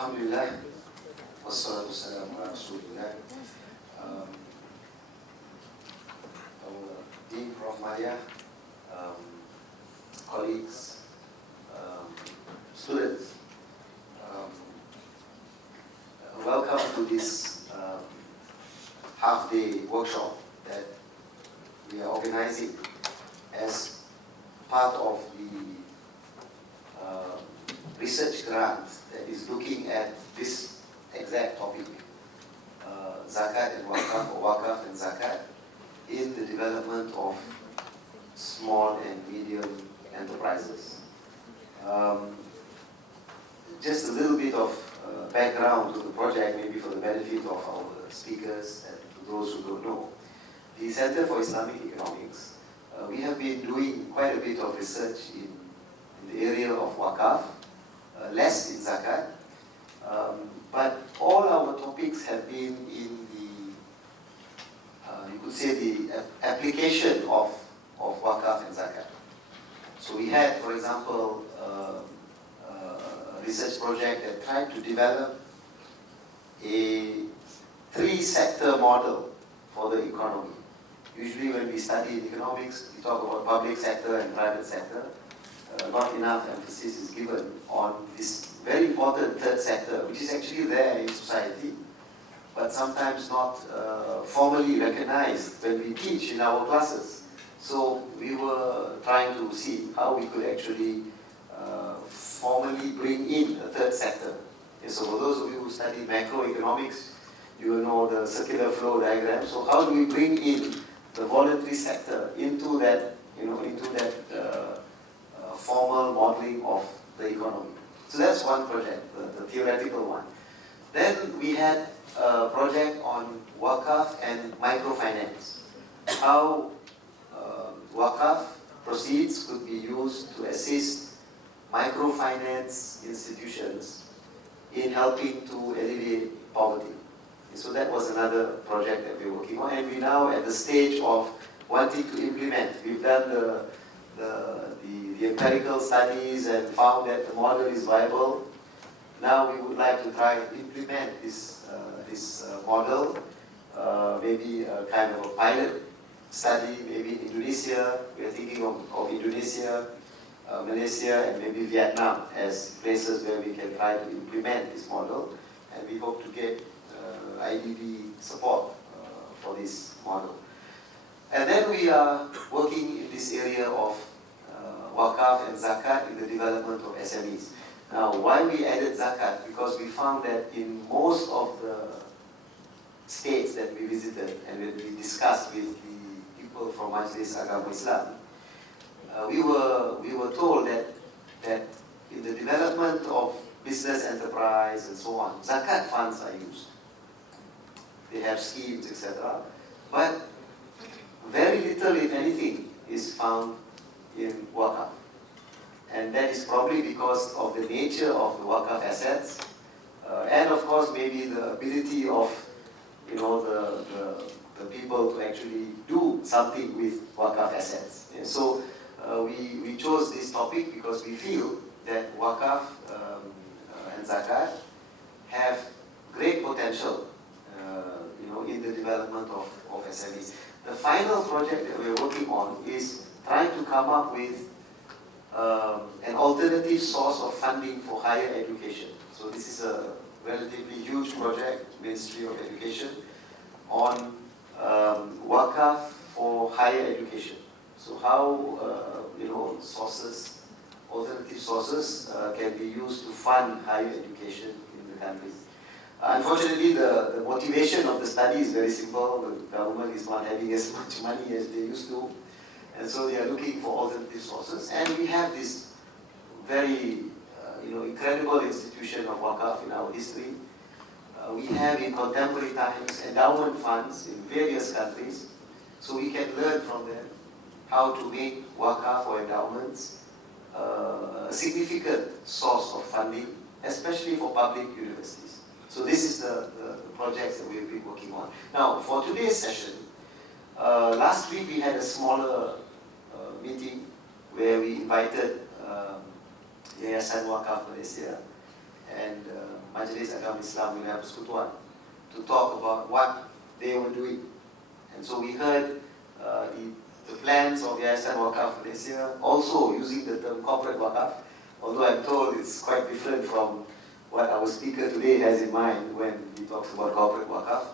Alhamdulillah, wassalatu wassalamu ala Rasulillah. Our Dean Prof. Maya, colleagues, students, welcome to this half-day workshop that we are organizing as part of the research grant that is looking at this exact topic, zakat and wakaf, or wakaf and zakat, in the development of small and medium enterprises. Just a little bit of background to the project, maybe for the benefit of our speakers and to those who don't know. The Center for Islamic Economics, we have been doing quite a bit of research in the area of wakaf, less in zakat, but all our topics have been in the, you could say, the application of wakaf and zakat. So we had, for example, a research project that tried to develop a three-sector model for the economy. Usually when we study economics, we talk about public sector and private sector. Not enough emphasis is given on this very important third sector, which is actually there in society, but sometimes not formally recognized when we teach in our classes. So we were trying to see how we could actually formally bring in the third sector. And so for those of you who study macroeconomics, you will know the circular flow diagram. So how do we bring in the voluntary sector into that, formal modeling of the economy? So that's one project, the theoretical one. Then we had a project on wakaf and microfinance. How wakaf proceeds could be used to assist microfinance institutions in helping to alleviate poverty. And so that was another project that we're working on, and we're now at the stage of wanting to implement. We've done the empirical studies and found that the model is viable. Now we would like to try and implement this model, maybe a kind of a pilot study, maybe in Indonesia. We are thinking of Indonesia, Malaysia, and maybe Vietnam as places where we can try to implement this model. And we hope to get IDB support for this model. And then we are working in this area of wakaf and zakat in the development of SMEs. Now, why we added zakat? Because we found that in most of the states that we visited and when we discussed with the people from Majlis Agama Islam, we were told that in the development of business enterprise and so on, zakat funds are used. They have schemes, etc. But very little, if anything, is found in wakaf. And that is probably because of the nature of the wakaf assets, and of course maybe the ability of the people to actually do something with wakaf assets. And so we chose this topic because we feel that wakaf and zakat have great potential in the development of SMEs. The final project that we're working on is trying to come up with an alternative source of funding for higher education. So this is a relatively huge project, Ministry of Education, on wakaf for higher education. So how alternative sources can be used to fund higher education in the country. Unfortunately, the motivation of the study is very simple. The government is not having as much money as they used to. And so they are looking for alternative sources. And we have this very incredible institution of wakaf in our history. We have in contemporary times endowment funds in various countries. So we can learn from them how to make wakaf or endowments a significant source of funding, especially for public universities. So this is the projects that we've been working on. Now, for today's session, last week we had a smaller meeting where we invited Yayasan Wakaf Malaysia and Majlis Agama Islam Wilayah Persekutuan to talk about what they were doing. And so we heard the plans of Yayasan Wakaf Malaysia, also using the term corporate wakaf, although I'm told it's quite different from what our speaker today has in mind when he talks about corporate wakaf.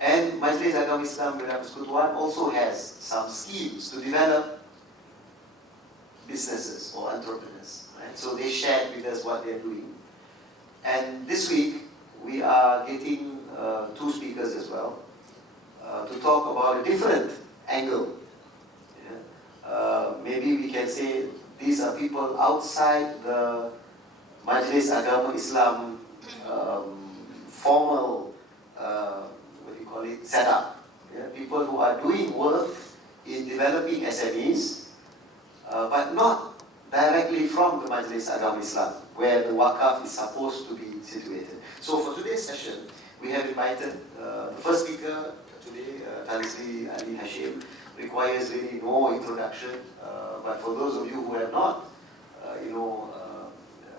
And Majlis Agama Islam Wilayah Persekutuan also has some schemes to develop businesses or entrepreneurs. Right? So they shared with us what they're doing. And this week, we are getting two speakers as well to talk about a different angle. Maybe we can say these are people outside the Majlis Agama Islam formal, what do you call it, setup. Yeah? People who are doing work in developing SMEs, but not directly from the Majlis Agama Islam, where the wakaf is supposed to be situated. So for today's session, we have invited the first speaker today, Tan Sri Ali Hashim. Requires really no introduction, but for those of you who have not,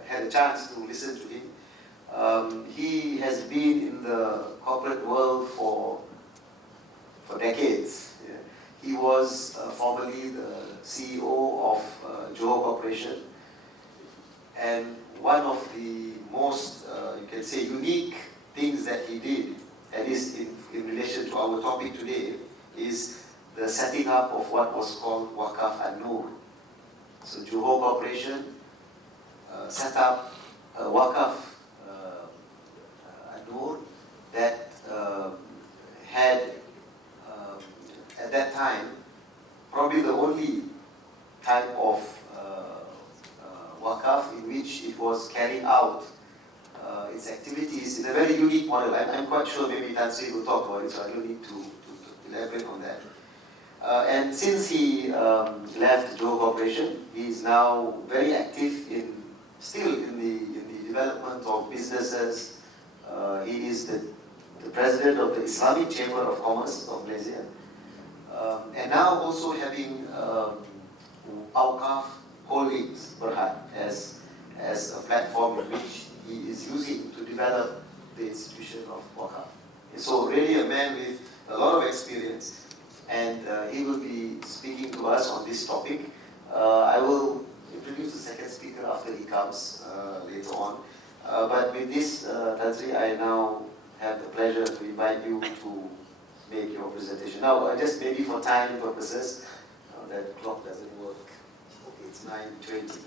had a chance to listen to him, he has been in the corporate world for decades. Yeah. He was formerly the CEO of Johor Corporation, and one of the most, you can say, unique things that he did, at least in relation to our topic today, is the setting up of what was called Wakaf An-Nur. So Johor Corporation set up a Wakaf An-Nur that had, at that time, probably the only type of Wakaf in which it was carrying out its activities in a very unique model. I'm quite sure maybe Tan Sri will talk about it, so I don't need to elaborate on that. And since he left Johor Corporation, he is now very active still in the development of businesses. He is the president of the Islamic Chamber of Commerce of Malaysia, and now also having Awqaf Holdings Berhad as a platform in which he is using to develop the institution of Wakaf. So really a man with a lot of experience. And he will be speaking to us on this topic. I will introduce the second speaker after he comes later on. But with this, Tan Sri, I now have the pleasure to invite you to make your presentation. Now, just maybe for time purposes, that clock doesn't work. Okay, it's 9:20.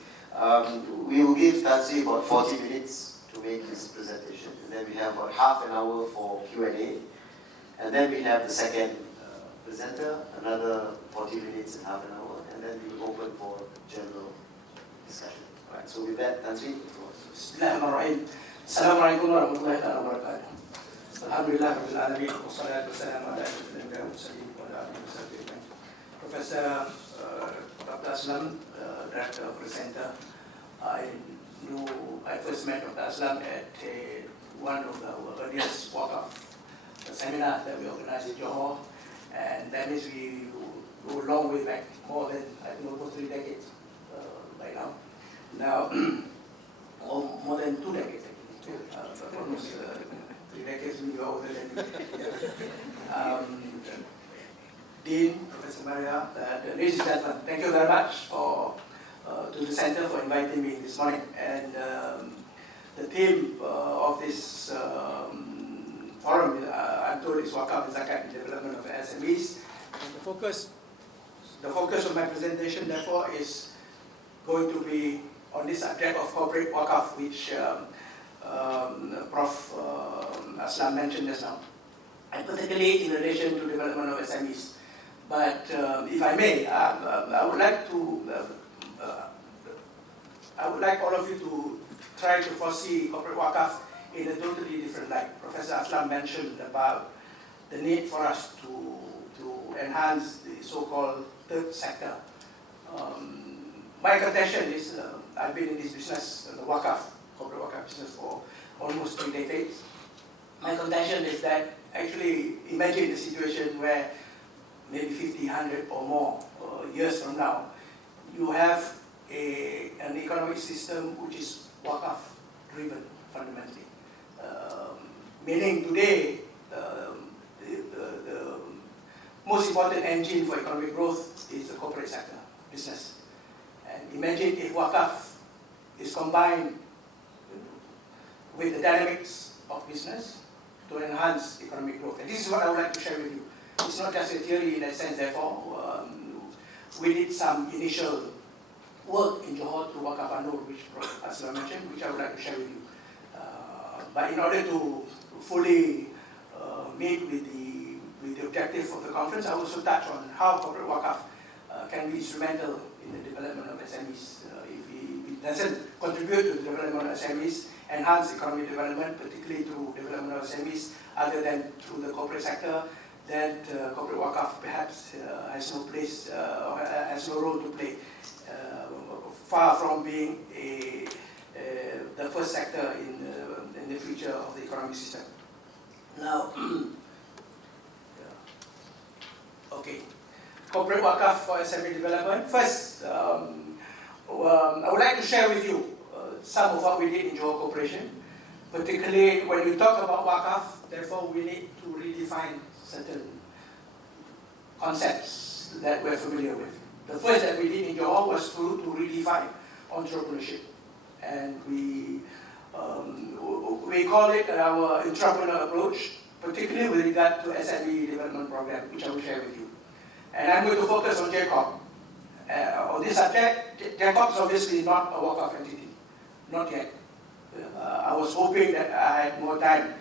We will give Tan Sri about 40 minutes to make his presentation. And then we have about half an hour for Q&A. And then we have the second presenter, another 40 minutes and half an hour, and then we will open for general discussion. All right, so with that, Tan Sri, the floor. Bismillahirrahmanirrahim. Assalamualaikum warahmatullahi wabarakatuh. Alhamdulillah rabbil alamin wassalatu wassalamu ala asyrafil mursalin wa ala alihi wasallam. Professor Dr. Aslam, Director Presenter, I first met Dr. Aslam at one of the earliest Wakaf seminars that we organized in Johor. And that means we go a long way back, more than, I think, almost 3 decades by now. Now, more than 2 decades, actually. Almost 3 decades, we go older than me. Dean, Professor Maria, ladies and gentlemen, thank you very much to the Center for inviting me this morning. And the theme of this forum, I'm told, is Wakaf and Zakat, development of SMEs. And the focus of my presentation, therefore, is going to be on this subject of corporate Wakaf, which Prof. Aslam mentioned just now, and particularly in relation to development of SMEs. But if I may, I would like all of you to try to foresee corporate Wakaf in a totally different light. Professor Aslam mentioned about the need for us to enhance the so-called third sector. My contention is, I've been in this business, the Wakaf, corporate Wakaf business for almost 3 decades. My contention is that actually imagine a situation where maybe 50, 100 or more years from now, you have an economic system which is Wakaf driven, fundamentally. Meaning today, the most important engine for economic growth is the corporate sector, business. And imagine if Wakaf is combined with the dynamics of business to enhance economic growth. And this is what I would like to share with you. It's not just a theory in that sense, therefore. We did some initial work in Johor through Wakaf Anur, which as I mentioned, which I would like to share with you. But in order to fully meet with the objective of the conference, I also touch on how corporate Wakaf can be instrumental in the development of SMEs. If it doesn't contribute to the development of SMEs, enhance economic development, particularly through development of SMEs, other than through the corporate sector, then corporate Wakaf perhaps has no place, or has no role to play, far from being the first sector in the future of the economic system. Now, okay, corporate Wakaf for SME development. First, I would like to share with you some of what we did in Johor Corporation, particularly when we talk about Wakaf. Therefore, we need to redefine certain concepts that we're familiar with. The first that we did in Johor was to redefine entrepreneurship, and we call it our entrepreneur approach, particularly with regard to SME development program, which I will share with you. And I'm going to focus on JCOP. On this subject, JCOP is obviously not a Wakaf entity, not yet. I was hoping that I had more time.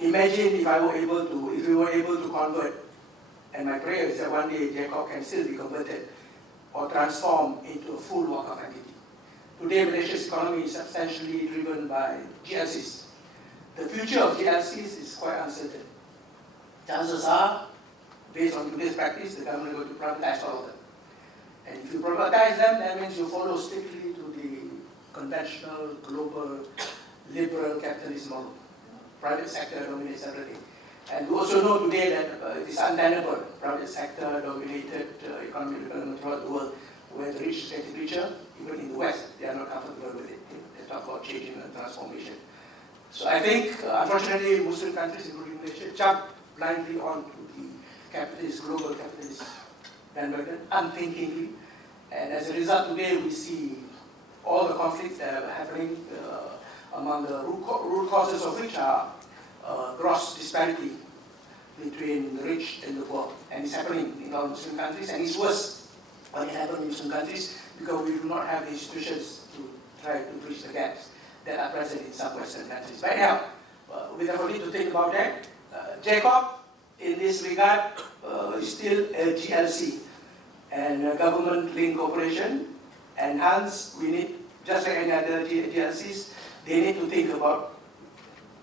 Imagine if we were able to convert, and my prayer is that one day JCOP can still be converted or transformed into a full Wakaf entity. Today, Malaysia's economy is substantially driven by GLCs. The future of GLCs is quite uncertain. Chances are, based on today's practice, the government is going to privatize all of them. And if you privatize them, that means you follow strictly to the conventional, global, liberal capitalist model. Private sector dominates everything. And we also know today that it is untenable. Private sector dominated economic development throughout the world, where the rich is getting richer. Even in the West, they are not comfortable with it. They talk about changing and transformation. So I think, unfortunately, Muslim countries, including Malaysia, jump blindly onto the capitalist, global capitalist bandwagon, unthinkingly. And as a result, today we see all the conflicts that are happening, among the root causes of which are gross disparity between the rich and the poor. And it's happening in all Muslim countries, and it's worse when it happens in Muslim countries because we do not have the institutions to try to bridge the gaps that are present in some Western countries. Right now, we therefore need to think about that. JCOP, in this regard, is still a GLC and a government-linked corporation, and hence we need, just like any other GLCs, they need to think about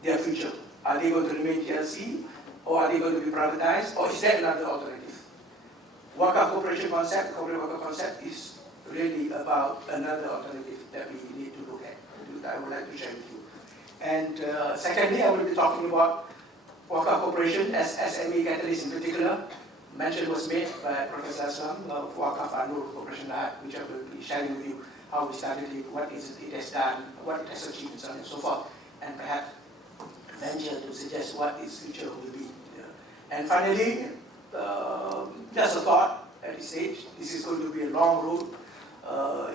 their future. Are they going to remain GLC, or are they going to be privatized, or is there another alternative? Wakaf corporation concept, corporate Wakaf concept is really about another alternative that we need to look at, that I would like to share with you. And secondly, I will be talking about Wakaf corporation as SME catalyst in particular. Mention was made by Professor Aslam of Wakaf Anur Corporation, which I will be sharing with you how we started it, what it has done, what it has achieved, and so on and so forth, and perhaps venture to suggest what its future will be. And finally, just a thought at this stage. This is going to be a long road.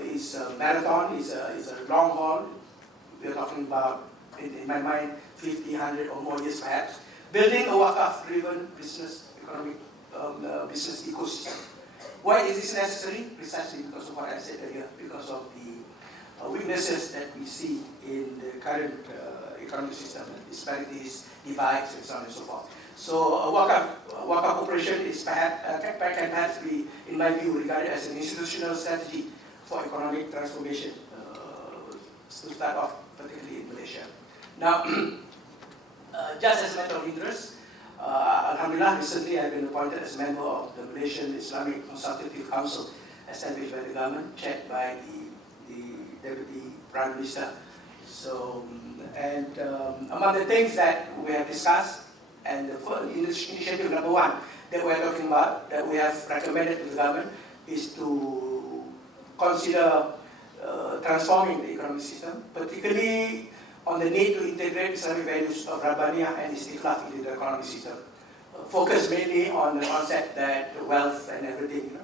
It's a marathon. It's a long haul. We're talking about, in my mind, 50, 100 or more years perhaps. Building a Wakaf-driven business economic business ecosystem. Why is this necessary? Precisely because of what I said earlier, because of the weaknesses that we see in the current economic system, disparities, divides, and so on and so forth. So Wakaf Corporation is can perhaps be, in my view, regarded as an institutional strategy for economic transformation, to start off, particularly in Malaysia. Now, just as a matter of interest, Alhamdulillah, recently I've been appointed as a member of the Malaysian Islamic Consultative Council, established by the government, chaired by the Deputy Prime Minister. So, and among the things that we have discussed, and the initiative number one that we're talking about, that we have recommended to the government, is to consider transforming the economic system, particularly on the need to integrate Islamic values of Rabbaniyah and Istiqlal into the economic system. Focus mainly on the concept that wealth and everything,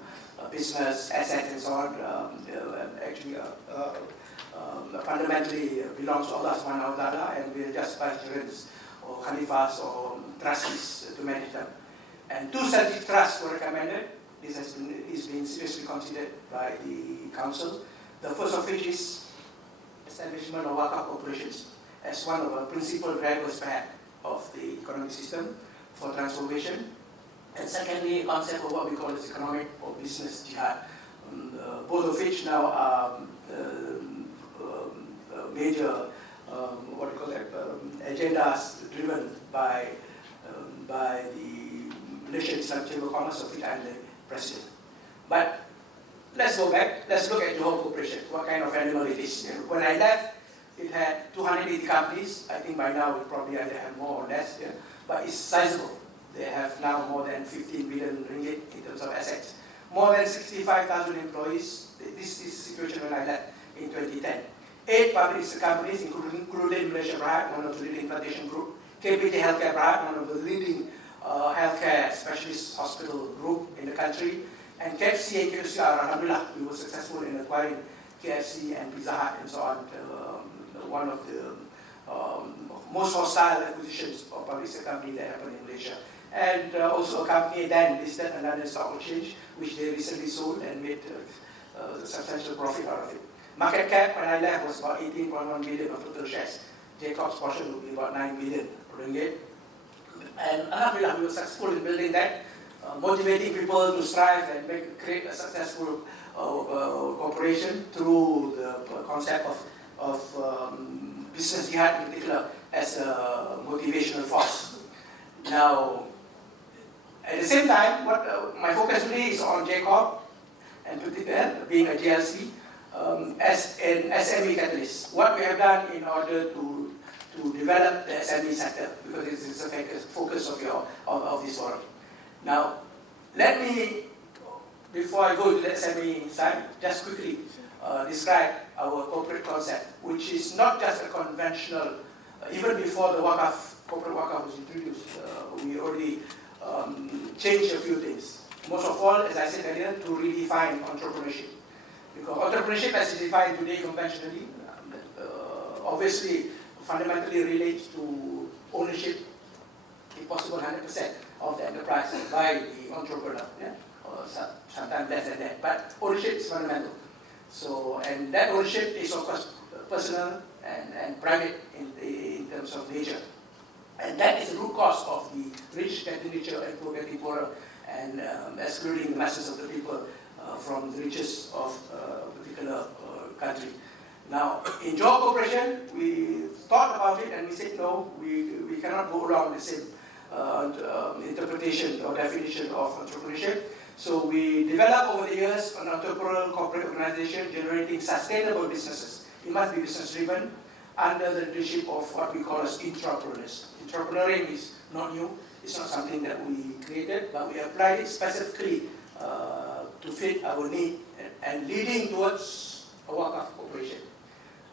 business, assets and so on, actually fundamentally belongs to Allah subhanahu wa ta'ala, and we are just vicegerents or khalifas or trustees to manage them. And 2 strategic trusts were recommended. This is being seriously considered by the council. The first of which is establishment of Wakaf corporations as one of the principal drivers perhaps of the economic system for transformation. And secondly, a concept of what we call as economic or business jihad, both of which now are major, what do you call that, agendas driven by the Malaysian Islamic Chamber of Commerce, of which I am the president. But let's go back, let's look at Johor Corporation, what kind of animal it is. When I left, it had 280 companies. I think by now it probably either have more or less, but it's sizable. They have now more than 15 billion ringgit in terms of assets. More than 65,000 employees. This is the situation when I left in 2010. 8 public companies, including Malaysia Berhad, one of the leading plantation group, KPJ Healthcare Berhad, one of the leading healthcare specialist hospital group in the country, and KFC and QCR, alhamdulillah, we were successful in acquiring KFC and Pizza Hut and so on. One of the most hostile acquisitions of public sector company that happened in Malaysia. And also a company then listed on London Stock Exchange, which they recently sold and made a substantial profit out of it. Market cap when I left was about 18.1 billion of total shares. Jacob's portion would be about 9 billion ringgit. And alhamdulillah, we were successful in building that, motivating people to strive and create a successful corporation through the concept of business jihad in particular as a motivational force. Now, at the same time, what my focus really is on Jacob, and particularly being a GLC, as an SME catalyst. What we have done in order to develop the SME sector, because this is a focus of this forum. Now, let me, before I go to the SME side, just quickly describe our corporate concept, which is not just a conventional, even before the corporate Wakaf was introduced, we already changed a few things. Most of all, as I said earlier, to redefine entrepreneurship. Because entrepreneurship as defined today conventionally, obviously fundamentally relates to ownership, if possible 100% of the enterprise by the entrepreneur, or sometimes less than that. But ownership is fundamental. So, and that ownership is of course personal and private in terms of nature. And that is the root cause of the rich getting richer and poor getting poorer, and excluding the masses of the people from the riches of a particular country. Now, in Johor Corporation, we thought about it and we said, no, we cannot go around the same interpretation or definition of entrepreneurship. So we developed over the years an entrepreneurial corporate organization generating sustainable businesses. It must be business driven under the leadership of what we call as intrapreneurs. Entrepreneuring is not new. It's not something that we created, but we applied it specifically to fit our need and leading towards a Wakaf corporation.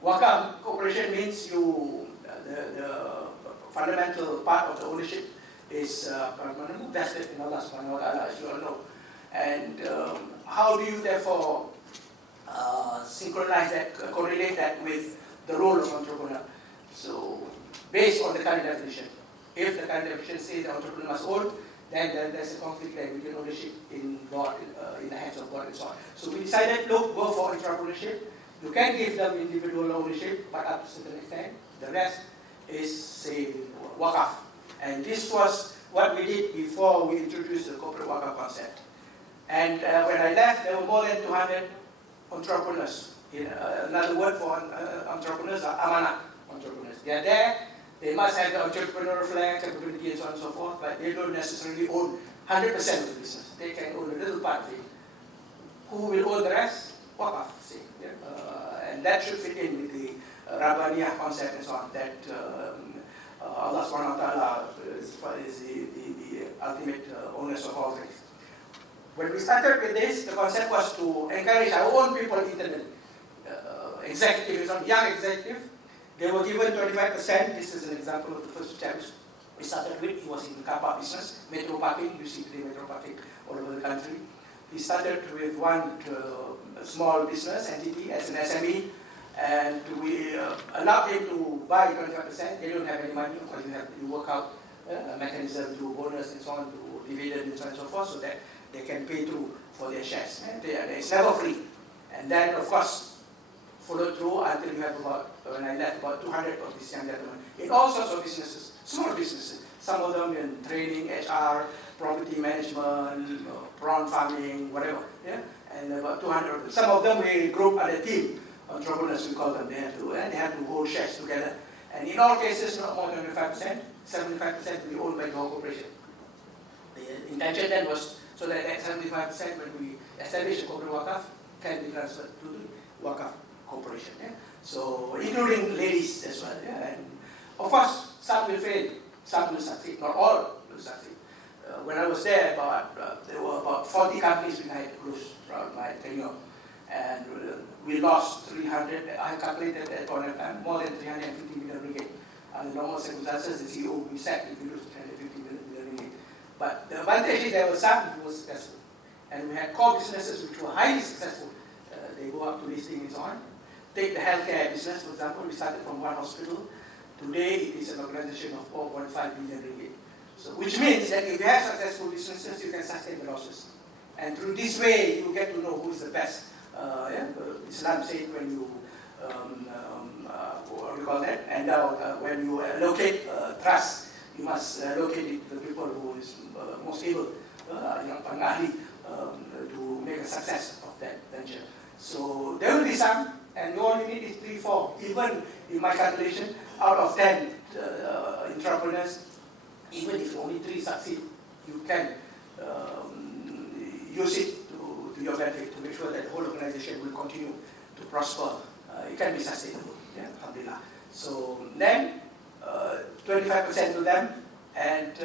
Wakaf corporation means the fundamental part of the ownership is vested in Allah subhanahu wa ta'ala, as you all know. And how do you therefore synchronize that, correlate that with the role of entrepreneur? So, based on the current definition, if the current definition says the entrepreneur must own, then there's a conflict there between ownership in God, in the hands of God and so on. So we decided, look, go for entrepreneurship. You can give them individual ownership, but up to a certain extent. The rest is, say, Wakaf. And this was what we did before we introduced the corporate Wakaf concept. And when I left, there were more than 200 entrepreneurs. Another word for entrepreneurs are amanah entrepreneurs. They are there. They must have the entrepreneurial flag, capability, and so on and so forth, but they don't necessarily own 100% of the business. They can own a little part of it. Who will own the rest? Wakaf, say. And that should fit in with the Rabbaniyah concept and so on, that Allah subhanahu wa ta'ala is the ultimate owners of all things. When we started with this, the concept was to encourage our own people internally, executives, young executives, They were given 25%. This is an example of the first chap we started with. He was in the car park business, metro parking. You see today metro parking all over the country. He started with one small business entity as an SME, and we allowed him to buy 25%. They don't have any money. Of course, you work out a mechanism to bonus and so on, to dividend and so on and so forth, so that they can pay through for their shares. And it's never free. And then, of course, follow through until you have about, when I left, about 200 of these young gentlemen in all sorts of businesses, small businesses. Some of them in training, HR, property management, prawn farming, whatever. Yeah? And about 200 of them. Some of them we group at a team, entrepreneurs we call them. They have to hold shares together. And in all cases, not more than 25%, 75% will be owned by the whole corporation. The intention then was so that 75% when we establish a corporate wakaf can be transferred to the wakaf corporation. Yeah? So including ladies as well. Yeah? And of course, some will fail, some will succeed, not all will succeed. When I was there, there were about 40 companies we had to close throughout my tenure. And we lost 300, I calculated at that point of time, more than 350 million ringgit. Under normal circumstances, the CEO will be sacked if we lose 350 million ringgit. But the advantage is there were some who were successful. And we had core businesses which were highly successful. They go up to listing and so on. Take the healthcare business, for example, we started from one hospital. Today, it is an organization of 4.5 billion ringgit. So, which means that if you have successful businesses, you can sustain the losses. And through this way, you get to know who is the best. Islam said when you, what do you call that? And when you allocate trust, you must allocate it to the people who is most able, to make a success of that venture. So there will be some, and you only need is 3, 4. Even in my calculation, out of 10 entrepreneurs, even if only 3 succeed, you can use it to your benefit to make sure that the whole organization will continue to prosper. It can be sustainable. Yeah, alhamdulillah. So then, 25% to them, and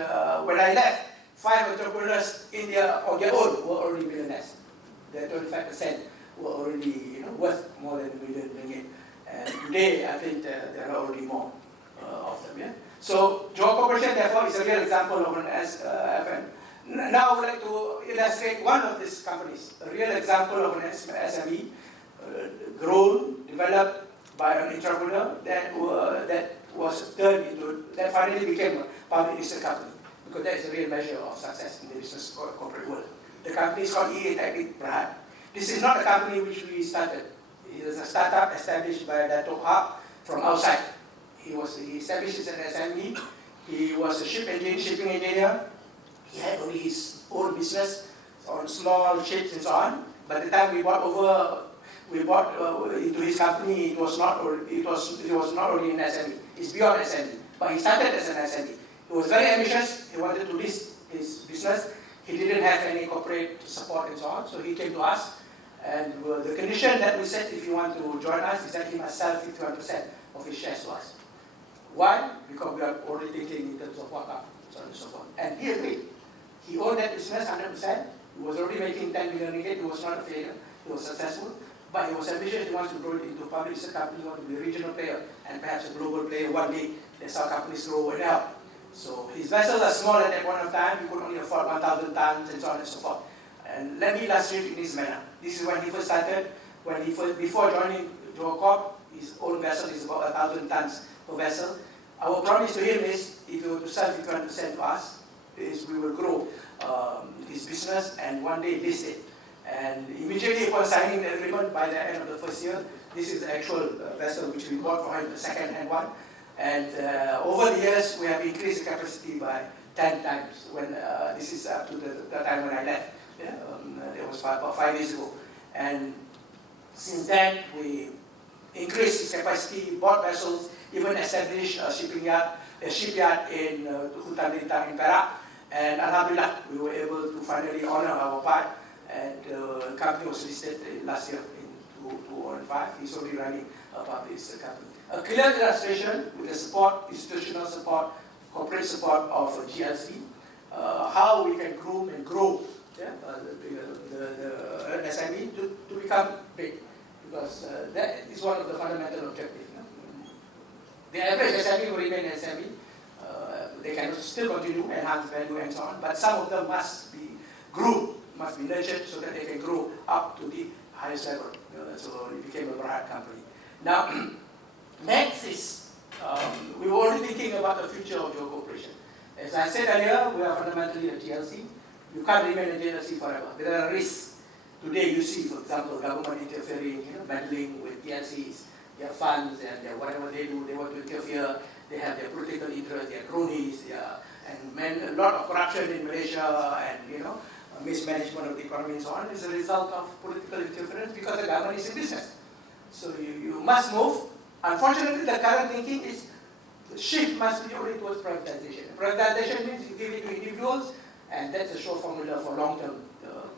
when I left, 5 entrepreneurs in on their own were already millionaires. The 25% were already worth more than $1 million ringgit. And today, I think there are already more of them. Yeah? So Johor Corporation, therefore, is a real example of an SFN. Now I would like to illustrate one of these companies, a real example of an SME, grown, developed by an entrepreneur that was turned into, that finally became a public listed company, because that is a real measure of success in the business corporate world. The company is called EA Technic Berhad. This is not a company which we started. It is a startup established by Dato' Haq from outside. He established as an SME. He was a shipping engineer. He had only his own business on small ships and so on. By the time we bought into his company, it was not only an SME. It's beyond SME. But he started as an SME. He was very ambitious. He wanted to list his business. He didn't have any corporate support and so on. So he came to us. And the condition that we said, if you want to join us, is that he must sell 51% of his shares to us. Why? Because we are already thinking in terms of wakaf, so on and so forth. And he agreed. He owned that business 100%. He was already making 10 million ringgit. He was not a failure. He was successful. But he was ambitious. He wants to grow it into a public listed company. He wants to be a regional player and perhaps a global player one day. That's how companies grow and help. So his vessels are small at that point of time. He could only afford 1,000 tons and so on and so forth. And let me illustrate in this manner. This is when he first started. Before joining Johor Corp, his own vessel is about 1,000 tons per vessel. Our promise to him is, if you were to sell 51% to us, is we will grow his business and one day list it. And immediately upon signing the agreement, by the end of the first year, this is the actual vessel which we bought for him, the second-hand one. And over the years, we have increased the capacity by 10 times. When this is up to the time when I left. Yeah? That was about 5 years ago. And since then, we increased its capacity, bought vessels, even established a shipyard in Hutan Lintang in Perak. And alhamdulillah, we were able to finally honor our part. And the company was listed last year in 2005. He's already running a public listed company. A clear illustration with the support, institutional support, corporate support of GLC, how we can groom and grow the SME to become big, because that is one of the fundamental objectives. The average SME will remain SME. They can still continue, enhance value and so on, but some of them must be grew, must be nurtured so that they can grow up to the highest level. So it became a Berhad company. Now, next is, we were already thinking about the future of Johor Corporation. As I said earlier, we are fundamentally a GLC. You can't remain a GLC forever. There are risks. Today you see, for example, government interfering, meddling with GLCs, their funds and their whatever they do, they want to interfere. They have their political interests, their cronies, and a lot of corruption in Malaysia, and mismanagement of the economy and so on is a result of political interference because the government is in business. So you must move. Unfortunately, the current thinking is the shift must be only towards privatization. Privatization means you give it to individuals, and that's a short formula for long-term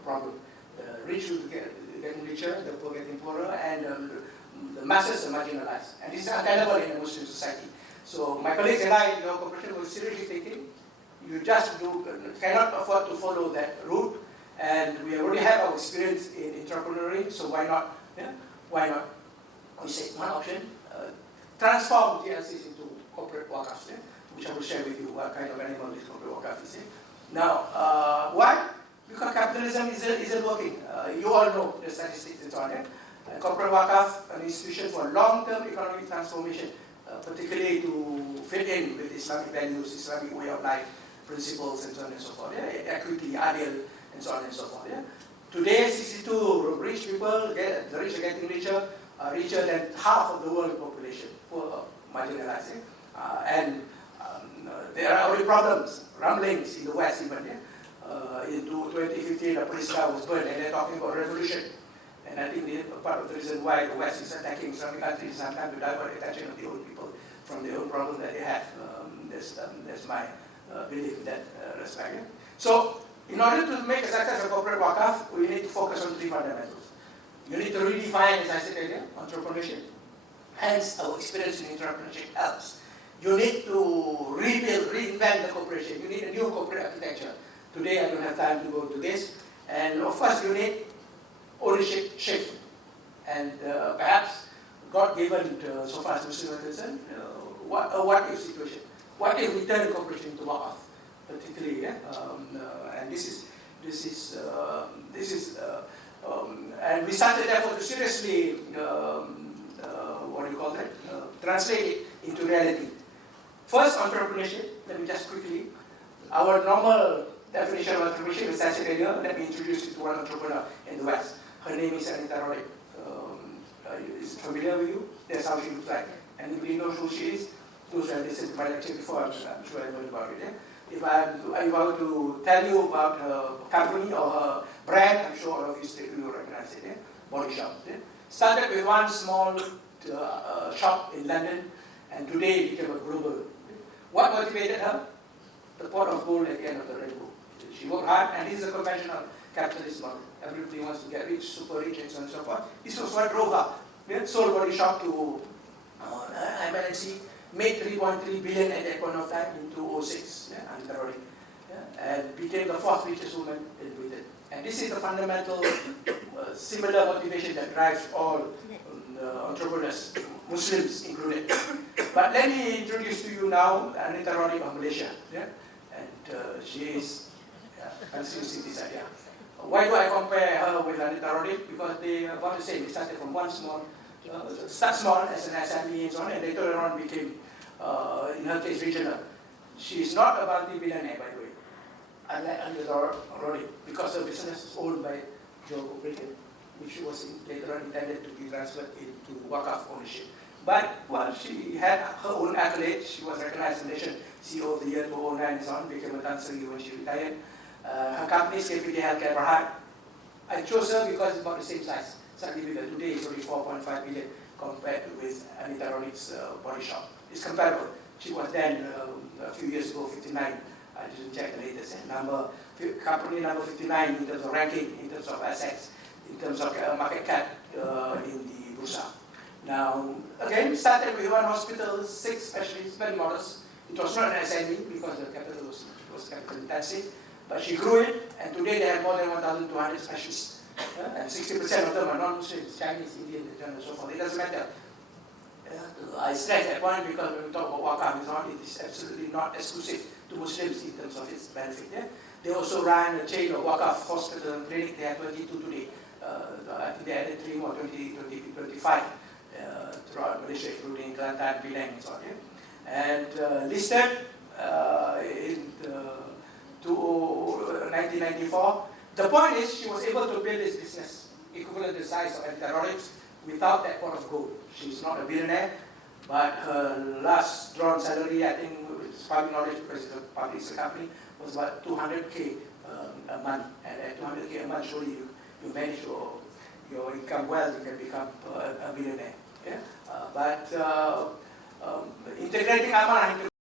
problem. The rich will get richer, the poor getting poorer, and the masses are marginalized. And this is untenable in a Muslim society. So my colleagues and I in Johor Corporation were seriously thinking, you just cannot afford to follow that route, and we already have our experience in entrepreneuring, so why not? Why not? We say one option, transform GLCs into corporate wakafs, which I will share with you what kind of animal this corporate wakaf is. Now, why? Because capitalism isn't working. You all know the statistics and so on. Corporate wakaf, an institution for long-term economic transformation, particularly to fit in with Islamic values, Islamic way of life, principles, and so on and so forth. Equity, adil, and so on and so forth. Today, 62 rich people, the rich are getting richer, richer than half of the world population, poor, marginalized. And there are already problems, rumblings in the West even. In 2015, a police car was burned, and they're talking about revolution. And I think part of the reason why the West is attacking Islamic countries is sometimes to divert attention of the old people from the own problem that they have. That's my belief in that respect. So, in order to make a success of corporate wakaf, we need to focus on three fundamentals. You need to redefine, as I said earlier, entrepreneurship. Hence, our experience in entrepreneurship helps. You need to rebuild, reinvent the corporation. You need a new corporate architecture. Today, I don't have time to go into this. And of course, you need ownership shift. And perhaps, God given, so far as Muslims are concerned, what if situation? What if we turn the corporation into wakaf, particularly? And this is, and we started therefore to seriously, what do you call that? Translate it into reality. First, entrepreneurship. Let me just quickly. Our normal definition of entrepreneurship is I said earlier. Let me introduce you to one entrepreneur in the West. Her name is Anita Roddick. Is familiar with you? That's how she looks like. Anybody knows who she is? Those who have listened to my lecture before, I'm sure I know about it. If I were to tell you about her company or her brand, I'm sure all of you recognize it. Body Shop. Started with one small shop in London, and today it became a global. What motivated her? The pot of gold at the end of the rainbow. She worked hard, and this is a conventional capitalist model. Everybody wants to get rich, super rich, and so on and so forth. This was what drove her. Sold Body Shop to MNC, made 3.3 billion at that point of time in 2006, and became the fourth richest woman in Britain. And this is the fundamental similar motivation that drives all entrepreneurs, Muslims included. But let me introduce to you now Anita Roddick of Malaysia. And she is constituency designer. Why do I compare her with Anita Roddick? Because they are about the same. They started from one small, start small as an SME and so on, and later on became, in her case, regional. She is not a multi-billionaire, by the way, unlike Anita Roddick, because her business is owned by Johor Corporation, which was later on intended to be transferred into wakaf ownership. But, well, she had her own accolades. She was recognized Malaysian CEO of the year 2009 and so on, became a dancer when she retired. Her company is KPD Healthcare Berhad. I chose her because it's about the same size. Slightly bigger. Today it's only 4.5 billion compared with Anita Roddick's Body Shop. It's comparable. She was then, a few years ago, 59. I didn't check the latest company number 59 in terms of ranking, in terms of assets, in terms of market cap in the Bursa. Now, again, started with one hospital, 6 specialists, very modest. It was not an SME because the capital was capital intensive, but she grew it, and today they have more than 1,200 specialists. And 60% of them are non-Muslims, Chinese, Indian, and so forth. It doesn't matter. I stress that point because when we talk about Wakaf, it is absolutely not exclusive to Muslims in terms of its benefit. Yeah? They also run a chain of Wakaf hospital and clinic. They have 22 today. I think they added 3 more, 25 throughout Malaysia, including Kelantan, Penang, and so on. Yeah? And listed in 1994. The point is, she was able to build this business equivalent to the size of anti-terrorism without that pot of gold. She's not a billionaire, but her last drawn salary, I think, it's public knowledge because it's a public company, was about 200K a month. And at 200K a month, surely you manage your income well, you can become a billionaire. Yeah? But integrating amanah into